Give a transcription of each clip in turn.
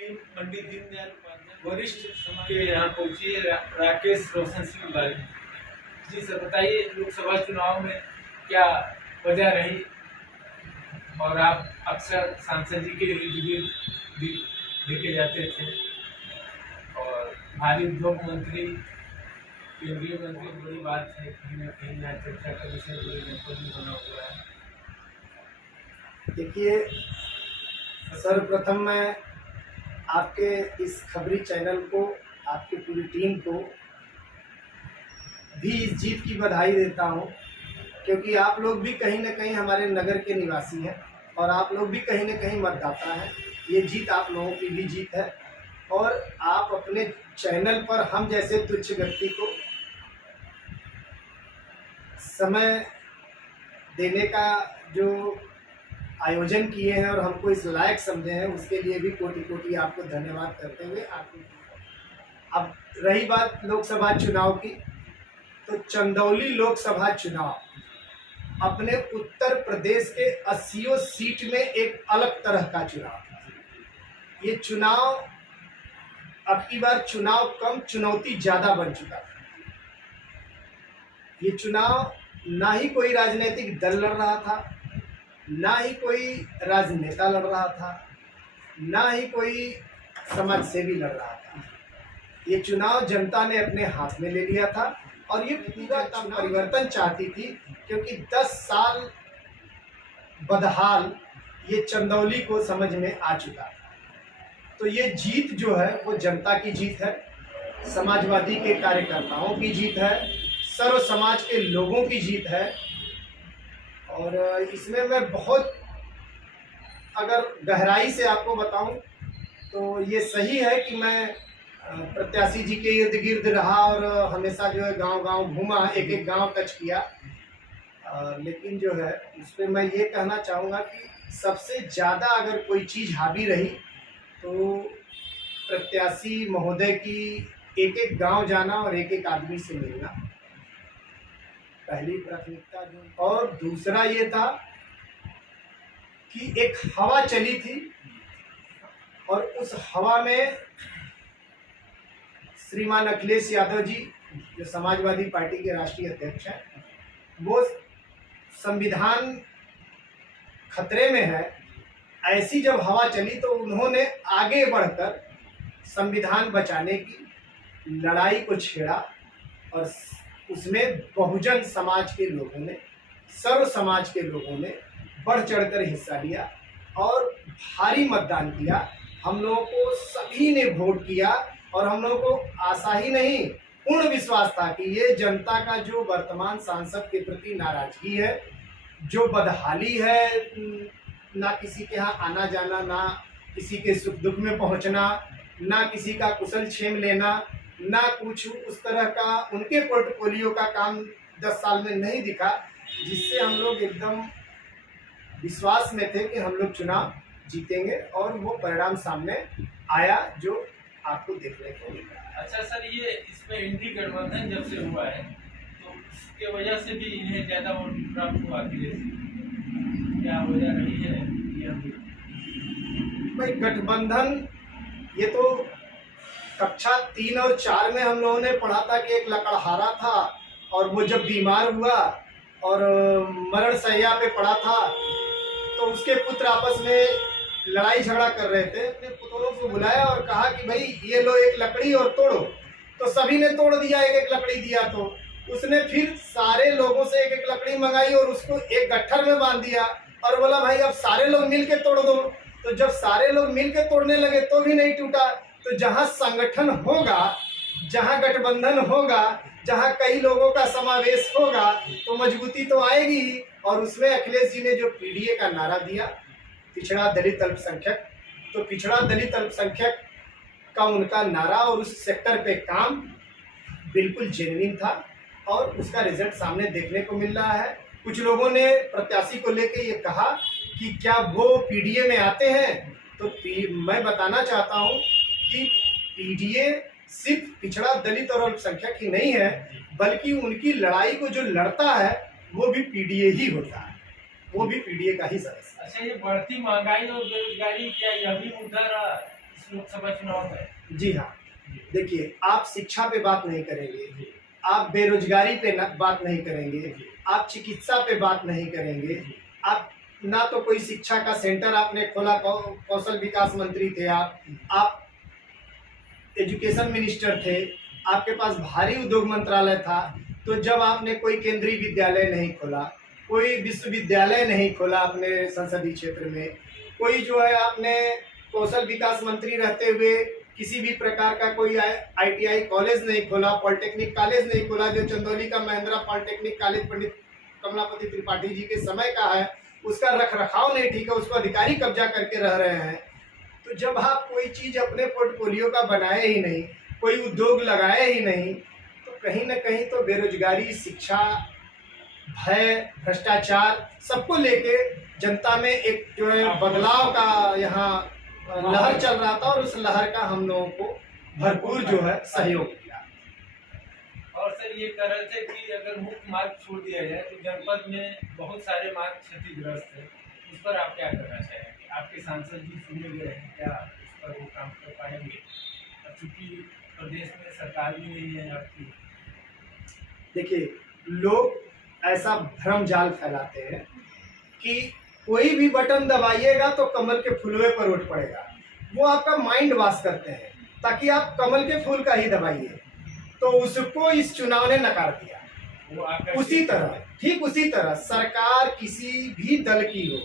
पंडित दीनदयाल उपाध्याय वरिष्ठ समाज के यहाँ पहुंची राकेश रोशन सिंह बाली जी सर, बताइए लोकसभा चुनाव में क्या वजह रही और आप अक्सर सांसद जी के इर्द गिर्द देखे जाते थे और भारी उद्योग मंत्री केंद्रीय मंत्री बड़ी बात है, कहीं ना कहीं यहाँ चर्चा का विषय बड़ी जनपद में बना हुआ है। देखिए, सर्वप्रथम मैं आपके इस खबरी चैनल को, आपकी पूरी टीम को भी इस जीत की बधाई देता हूं, क्योंकि आप लोग भी कहीं ना कहीं हमारे नगर के निवासी हैं और आप लोग भी कहीं ना कहीं मतदाता हैं। ये जीत आप लोगों की भी जीत है और आप अपने चैनल पर हम जैसे तुच्छ व्यक्ति को समय देने का जो आयोजन किए हैं और हमको इस लायक समझे हैं, उसके लिए भी कोटि कोटि आपको धन्यवाद करते हुए अब रही बात लोकसभा चुनाव की, तो चंदौली लोकसभा चुनाव अपने उत्तर प्रदेश के 80 सीट में एक अलग तरह का चुनाव था। ये चुनाव अब की बार चुनाव कम, चुनौती ज्यादा बन चुका था। ये चुनाव ना ही कोई राजनीतिक दल लड़ रहा था, ना ही कोई राजनेता लड़ रहा था, ना ही कोई समाज सेवी लड़ रहा था। ये चुनाव जनता ने अपने हाथ में ले लिया था और ये पूरा परिवर्तन चाहती थी, क्योंकि 10 साल बदहाल ये चंदौली को समझ में आ चुका था। तो ये जीत जो है वो जनता की जीत है, समाजवादी के कार्यकर्ताओं की जीत है, सर्व समाज के लोगों की जीत है। और इसमें मैं बहुत अगर गहराई से आपको बताऊं तो ये सही है कि मैं प्रत्याशी जी के इर्द गिर्द रहा और हमेशा जो है गांव-गांव घूमा, एक एक गांव टच किया। लेकिन जो है उस पर मैं ये कहना चाहूँगा कि सबसे ज़्यादा अगर कोई चीज़ हावी रही तो प्रत्याशी महोदय की एक एक गांव जाना और एक एक आदमी से मिलना, पहली प्राथमिकता जो। और दूसरा ये था कि एक हवा चली थी और उस हवा में श्रीमान अखिलेश यादव जी, जो समाजवादी पार्टी के राष्ट्रीय अध्यक्ष हैं, वो संविधान खतरे में है, ऐसी जब हवा चली तो उन्होंने आगे बढ़कर संविधान बचाने की लड़ाई को छेड़ा और उसमें बहुजन समाज के लोगों ने, सर्व समाज के लोगों ने बढ़ चढ़कर हिस्सा लिया और भारी मतदान किया। हम लोगों को सभी ने वोट किया और हम लोगों को आशा ही नहीं, पूर्ण विश्वास था कि ये जनता का जो वर्तमान सांसद के प्रति नाराजगी है, जो बदहाली है, ना किसी के यहाँ आना जाना, ना किसी के सुख दुख में पहुंचना, ना किसी का कुशल क्षेम लेना, ना कुछ उस तरह का उनके पोर्टफोलियो का काम 10 साल में नहीं दिखा, जिससे हम लोग एकदम विश्वास में थे कि हम लोग चुनाव जीतेंगे और वो परिणाम सामने आया जो आपको देखने को मिला। अच्छा सर, ये इसमें इंडी गठबंधन जब से हुआ है तो उसके वजह से भी इन्हें ज्यादा वोट प्राप्त हुआ, क्या वजह रही है? भाई गठबंधन, ये तो कक्षा 3 और 4 में हम लोगों ने पढ़ा था कि एक लकड़हारा था और वो जब बीमार हुआ और मरण शैया पे पड़ा था तो उसके पुत्र आपस में लड़ाई झगड़ा कर रहे थे। अपने पुत्रों को बुलाया और कहा कि भाई ये लो एक लकड़ी और तोड़ो, तो सभी ने तोड़ दिया, एक एक लकड़ी दिया। तो उसने फिर सारे लोगों से एक एक लकड़ी मंगाई और उसको एक गट्ठर में बांध दिया और बोला भाई अब सारे लोग मिल के तोड़ दो। तो जब सारे लोग मिल के तोड़ने लगे तो भी नहीं टूटा। तो जहाँ संगठन होगा, जहाँ गठबंधन होगा, जहाँ कई लोगों का समावेश होगा तो मजबूती तो आएगी ही। और उसमें अखिलेश जी ने जो पीडीए का नारा दिया, पिछड़ा दलित अल्पसंख्यक, तो पिछड़ा दलित अल्पसंख्यक का उनका नारा और उस सेक्टर पे काम बिल्कुल जेन्युइन था और उसका रिजल्ट सामने देखने को मिल रहा है। कुछ लोगों ने प्रत्याशी को लेके ये कहा कि क्या वो पीडीए में आते हैं, तो मैं बताना चाहता हूं कि पीडीए सिर्फ पिछड़ा दलित और अल्पसंख्यक ही नहीं है, बल्कि उनकी लड़ाई को जो लड़ता है वो भी पीडीए ही होता है, वो भी पीडीए का ही सदस्य। अच्छा, ये बढ़ती महंगाई और बेरोजगारी, क्या यह भी मुद्दा रहा? लोकसभा चुनाव में? जी हाँ, देखिए, आप शिक्षा पे बात नहीं करेंगे, जी, आप बेरोजगारी पे बात नहीं करेंगे, जी, आप चिकित्सा पे बात नहीं करेंगे, जी, आप ना तो कोई शिक्षा का सेंटर आपने खोला, कौशल विकास मंत्री थे आप एजुकेशन मिनिस्टर थे, आपके पास भारी उद्योग मंत्रालय था। तो जब आपने कोई केंद्रीय विद्यालय नहीं खोला, कोई विश्वविद्यालय नहीं खोला अपने संसदीय क्षेत्र में, कोई जो है आपने कौशल विकास मंत्री रहते हुए किसी भी प्रकार का कोई ITI कॉलेज नहीं खोला, पॉलिटेक्निक कॉलेज नहीं खोला, जो चंदौली का महिंद्रा पॉलिटेक्निक कॉलेज पंडित कमलापति त्रिपाठी जी के समय का है, उसका रख रखाव नहीं ठीक है, उसको अधिकारी कब्जा करके रह रहे हैं। तो जब आप कोई चीज अपने पोर्टफोलियो का बनाए ही नहीं, कोई उद्योग लगाए ही नहीं, तो कहीं ना कहीं तो बेरोजगारी, शिक्षा, भय, भ्रष्टाचार सबको लेके जनता में एक जो है बदलाव का यहाँ लहर चल रहा था, और उस लहर का हम लोगों को भरपूर जो है सहयोग किया। और सर ये कह रहे थे कि अगर मुख्य मार्ग छोड़ दिया जाए तो जनपद में बहुत सारे मार्ग क्षतिग्रस्त है, उस पर आप क्या करना चाहेंगे? आपके सांसद जी चुने गए हैं, क्या उस पर वो काम कर पाएंगे? चूंकि प्रदेश में सरकार भी नहीं है आपकी। देखिए, लोग ऐसा भ्रम जाल फैलाते हैं कि कोई भी बटन दबाइएगा तो कमल के फूलवे पर उठ पड़ेगा। वो आपका माइंड वॉश करते हैं ताकि आप कमल के फूल का ही दबाइए। तो उसको इस चुनाव ने नकार दिया। उसी तरह, ठीक उसी तरह सरकार किसी भी दल की हो,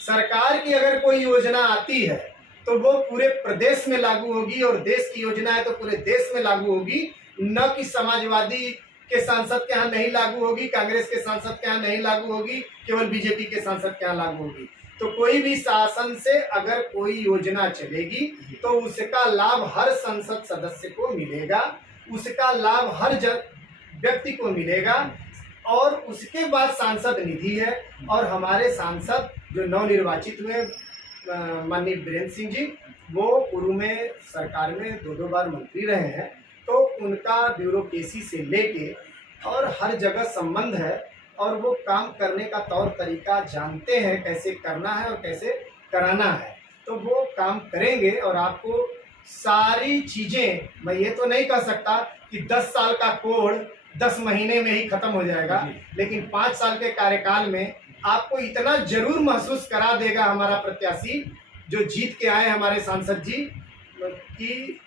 सरकार की अगर कोई योजना आती है तो वो पूरे प्रदेश में लागू होगी, और देश की योजना है तो पूरे देश में लागू होगी, न कि समाजवादी के सांसद के यहाँ नहीं लागू होगी, कांग्रेस के सांसद के यहाँ नहीं लागू होगी, केवल बीजेपी के सांसद के यहाँ लागू होगी। तो कोई भी शासन से अगर कोई योजना चलेगी तो उसका लाभ हर संसद सदस्य को मिलेगा, उसका लाभ हर व्यक्ति को मिलेगा। और उसके बाद सांसद निधि है, और हमारे सांसद जो नवनिर्वाचित हुए माननीय बीरेंद्र सिंह जी, वो पूर्व में सरकार में 2 बार मंत्री रहे हैं, तो उनका ब्यूरोक्रेसी से लेके और हर जगह संबंध है, और वो काम करने का तौर तरीका जानते हैं, कैसे करना है और कैसे कराना है। तो वो काम करेंगे, और आपको सारी चीजें, मैं ये तो नहीं कह सकता कि 10 साल का कोड 10 महीने में ही खत्म हो जाएगा, लेकिन 5 साल के कार्यकाल में आपको इतना जरूर महसूस करा देगा हमारा प्रत्याशी जो जीत के आए हमारे सांसद जी, कि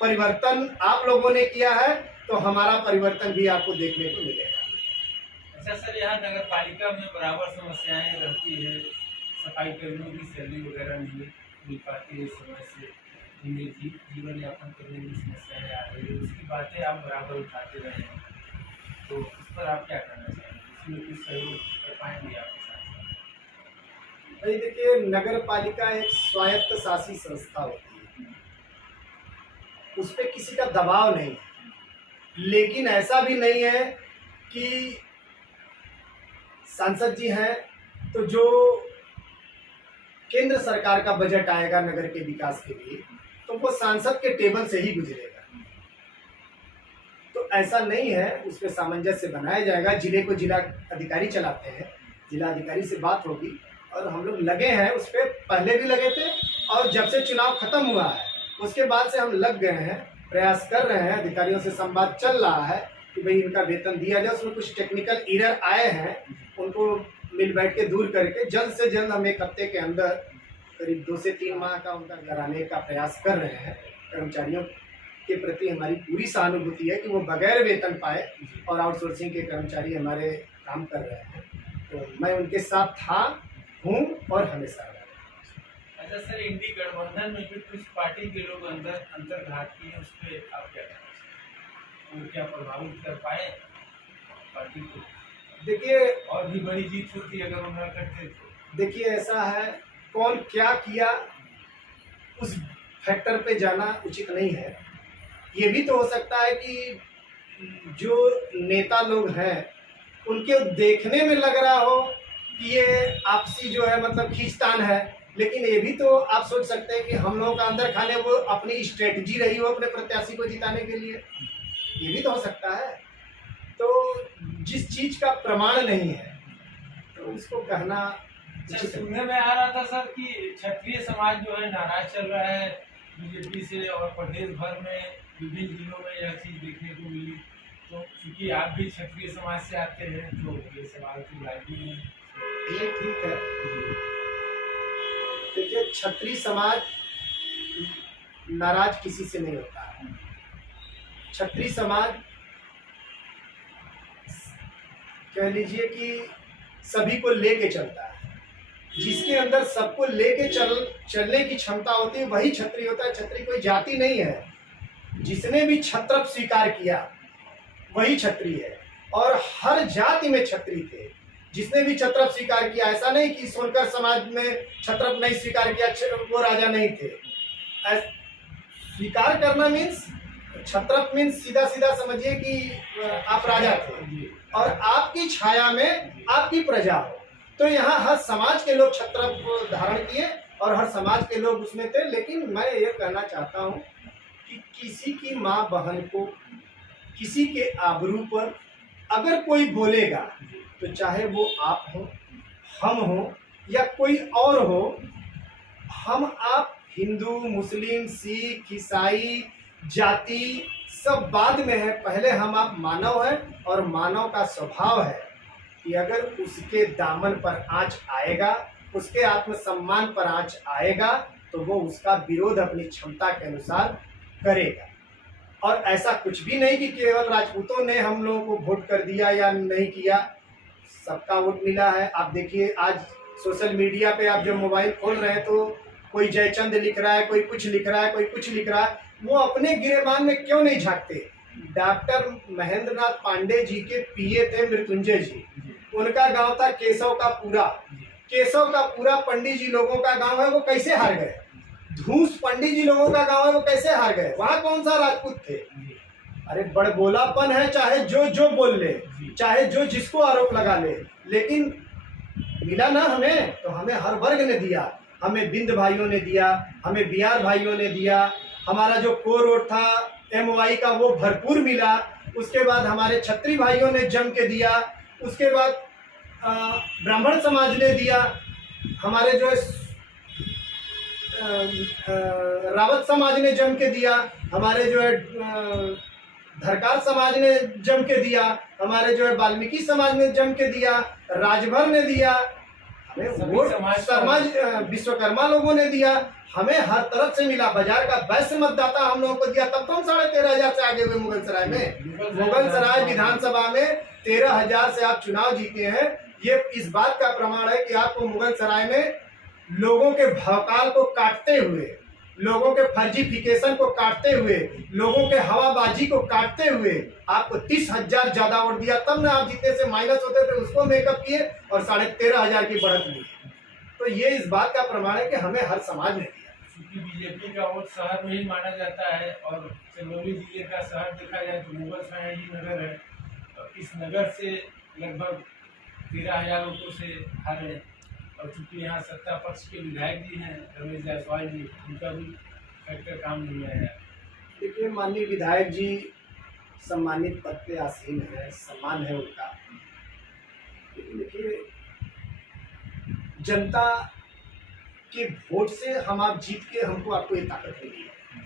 परिवर्तन आप लोगों ने किया है, तो हमारा परिवर्तन भी आपको देखने को मिलेगा। अच्छा सर, यहाँ नगर पालिका में बराबर समस्याएं रहती है, सफाई कर्मियों की सैलरी वगैरह नहीं मिल पाती है समय से, जीवन यापन करने में समस्याएं आ रही है, उसकी बातें आप बराबर उठाते रहे हैं, तो उस पर आप क्या करना चाहेंगे? इसमें कुछ सहयोग कर पाएंगे आपके साथ? भाई देखिए, नगर पालिका एक स्वायत्त शासी संस्था होती है, उस पर किसी का दबाव नहीं है, लेकिन ऐसा भी नहीं है कि सांसद जी हैं तो जो केंद्र सरकार का बजट आएगा नगर के विकास के लिए, तो वो सांसद के टेबल से ही गुजरेगा। तो ऐसा नहीं है, उस पर सामंजस्य बनाया जाएगा। जिले को जिला अधिकारी चलाते हैं, जिला अधिकारी से बात होगी, और हम लोग लगे हैं उस पर, पहले भी लगे थे, और जब से चुनाव खत्म हुआ है उसके बाद से हम लग गए हैं, प्रयास कर रहे हैं, अधिकारियों से संवाद चल रहा है कि भाई इनका वेतन दिया जाए। उसमें कुछ टेक्निकल एरर आए हैं, उनको मिल बैठ के दूर करके जल्द से जल्द हम 1 हफ्ते के अंदर करीब 2 से 3 माह का उनका कराने का प्रयास कर रहे हैं। कर्मचारियों के प्रति हमारी पूरी सहानुभूति है कि वो बगैर वेतन पाए, और आउटसोर्सिंग के कर्मचारी हमारे काम कर रहे हैं, तो मैं उनके साथ था, हूँ और हमेशा रहा। अच्छा सर, इंडी गठबंधन में भी कुछ पार्टी के लोग अंतर्घात किए, उस पर आप क्या कहना चाहेंगे? वो क्या प्रभावित कर पाए पार्टी को? देखिए, और भी बड़ी जीत होती अगर वो न करते तो। देखिए ऐसा है, कौन क्या किया उस फैक्टर पे जाना उचित नहीं है। ये भी तो हो सकता है कि जो नेता लोग हैं उनके देखने में लग रहा हो कि ये आपसी जो है मतलब खींचतान है, लेकिन ये भी तो आप सोच सकते हैं कि हम लोगों का अंदर खाने वो अपनी स्ट्रेटजी रही हो अपने प्रत्याशी को जिताने के लिए, ये भी तो हो सकता है। तो जिस चीज का प्रमाण नहीं है तो उसको कहना। सुनने में आ रहा था सर कि क्षत्रिय समाज जो है नाराज चल रहा है, बीजेपी से और प्रदेश भर में विभिन्न जिलों में यह चीज़ देखने को मिली। तो चूंकि आप भी क्षत्रिय समाज से आते हैं तो ये सवाल की लायकी है। ये ठीक है। देखिए, क्षत्रिय समाज नाराज किसी से नहीं होता है। क्षत्रिय समाज कह लीजिए कि सभी को लेके चलता है। जिसके अंदर सबको लेके चलने की क्षमता होती है वही क्षत्रिय होता है। क्षत्रिय कोई जाति नहीं है। जिसने भी क्षत्रप स्वीकार किया वही क्षत्रिय है। और हर जाति में क्षत्रिय थे जिसने भी क्षत्रप स्वीकार किया। ऐसा नहीं कि सोनकर समाज में क्षत्रप नहीं स्वीकार किया, वो राजा नहीं थे। स्वीकार करना मीन्स, क्षत्रप मीन्स सीधा सीधा समझिए कि आप राजा थे और आपकी छाया में आपकी प्रजा हो। तो यहाँ हर समाज के लोग क्षत्रप धारण किए और हर समाज के लोग उसमें थे। लेकिन मैं ये कहना चाहता हूँ कि किसी की माँ बहन को, किसी के आबरू पर अगर कोई बोलेगा तो चाहे वो आप हो, हम हो या कोई और हो, हम आप हिंदू, मुस्लिम, सिख, ईसाई, जाति सब बाद में है। पहले हम आप मानव हैं और मानव का स्वभाव है कि अगर उसके दामन पर आंच आएगा, उसके आत्मसम्मान पर आंच आएगा तो वो उसका विरोध अपनी क्षमता के अनुसार करेगा। और ऐसा कुछ भी नहीं कि केवल राजपूतों ने हम लोगों को वोट कर दिया या नहीं किया, सबका वोट मिला है। आप देखिए, आज सोशल मीडिया पे आप जब मोबाइल खोल रहे हैं तो कोई जयचंद लिख रहा है, कोई कुछ लिख रहा है, कोई कुछ लिख रहा है। वो अपने गिरेबान में क्यों नहीं झांकते? डॉक्टर महेंद्र नाथ पांडे जी के पीए थे मृत्युंजय जी, उनका गांव था केशव का पूरा। केशव का पूरा पंडित जी लोगों का गांव है, वो कैसे हार गए? धूस पंडित जी लोगों का गांव है, वो कैसे हार गए? वहां कौन सा राजपूत थे? अरे बड़बोलापन है, चाहे जो बोल ले, चाहे जो जिसको आरोप लगा ले, लेकिन मिला ना हमें। तो हमें हर वर्ग ने दिया, हमें बिंद भाइयों ने दिया, हमें बिहार भाइयों ने दिया, हमारा जो कोर वोट था MY का वो भरपूर मिला। उसके बाद हमारे क्षत्रिय भाइयों ने जम के दिया, उसके बाद ब्राह्मण समाज ने दिया, हमारे जो रावत समाज ने जम के दिया, हमारे जो है धरकार समाज ने जम के दिया, हमारे जो है वाल्मीकि समाज ने जम के दिया, राजभर ने दिया, हमें वोट समाज विश्वकर्मा लोगों ने दिया, हमें हर तरफ से मिला। बाजार का वैश्य मतदाता हम लोगों को दिया, तब तो हम 13,500 से आगे हुए मुगलसराय में। मुगलसराय विधानसभा में 13,000 से आप चुनाव जीते हैं। ये इस बात का प्रमाण है कि आपको मुगलसराय में लोगों के भौकाल को काटते हुए, लोगों के फर्जीफिकेशन को काटते हुए, लोगों के हवाबाजी को काटते हुए आपको 30,000 ज्यादा वोट दिया। तब ना आप जितने से माइनस होते थे उसको मेकअप किए और 13,500 की बढ़त ली। तो ये इस बात का प्रमाण है कि हमें हर समाज ने दिया। क्योंकि बीजेपी का वोट शहर में ही माना जाता है और चंदौली जिले का शहर देखा जाए तो मुगलसराय ही नगर है। और इस नगर से लगभग 13,000 वोटों से हारे। और चूंकि यहाँ सत्ता पक्ष के विधायक जी हैं रमेश जायसवाल जी, उनका भी फैक्टर काम नहीं आया। देखिए, माननीय विधायक जी सम्मानित पद पे आसीन है, सम्मान है उनका। लेकिन देखिए, जनता के वोट से हम आप जीत के हमको आपको ये ताकत मिली है।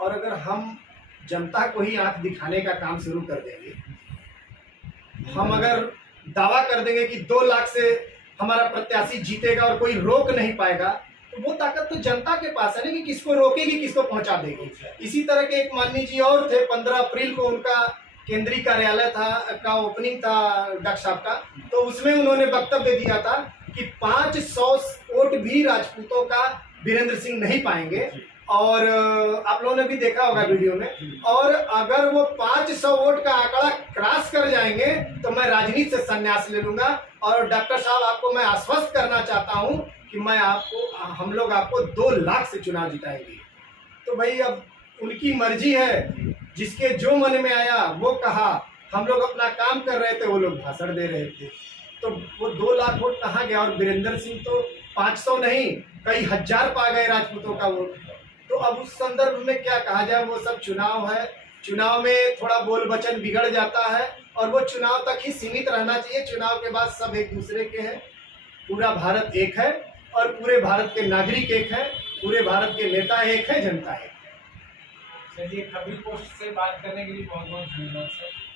और अगर हम जनता को ही आंख दिखाने का काम शुरू कर देंगे, हम अगर दावा कर देंगे कि 2 लाख से हमारा प्रत्याशी जीतेगा और कोई रोक नहीं पाएगा, तो वो ताकत तो जनता के पास है ना कि किसको रोकेगी, किसको पहुंचा देगी। इसी तरह के एक माननीय जी और थे, 15 अप्रैल को उनका केंद्रीय कार्यालय का ओपनिंग था डॉक्टर साहब का, तो उसमें उन्होंने वक्तव्य दिया था कि 500 वोट भी राजपूतों का वीरेंद्र सिंह नहीं पाएंगे। और आप लोगों ने भी देखा होगा वीडियो में। और अगर वो 500 वोट का आंकड़ा क्रॉस कर जाएंगे तो मैं राजनीति से संन्यास ले लूंगा। और डॉक्टर साहब, आपको मैं आश्वस्त करना चाहता हूं कि हम लोग आपको 2 लाख से चुनाव जिताएंगे। तो भाई अब उनकी मर्जी है, जिसके जो मन में आया वो कहा। हम लोग अपना काम कर रहे थे, वो लोग भाषण दे रहे थे। तो वो 2 लाख वोट कहाँ गया? और वीरेंद्र सिंह तो 500 नहीं, कई हजार पा गए राजपूतों का वोट। तो अब उस संदर्भ में क्या कहा जाए? वो सब चुनाव है, चुनाव में थोड़ा बोल वचन बिगड़ जाता है और वो चुनाव तक ही सीमित रहना चाहिए। चुनाव के बाद सब एक दूसरे के हैं, पूरा भारत एक है और पूरे भारत के नागरिक एक हैं। पूरे भारत के नेता एक है, जनता है। चलिए, खबरी पोस्ट से बात करने के लिए बहुत बहुत धन्यवाद सर।